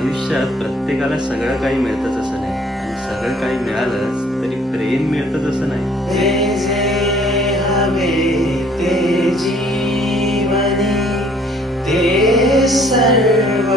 आयुष्यात प्रत्येकाला सगळं काही मिळतंच असं नाही आणि सगळं काही मिळालंच तरी प्रेम मिळतंच असं नाही. जे जे हवे ते जीवनी ते सर्व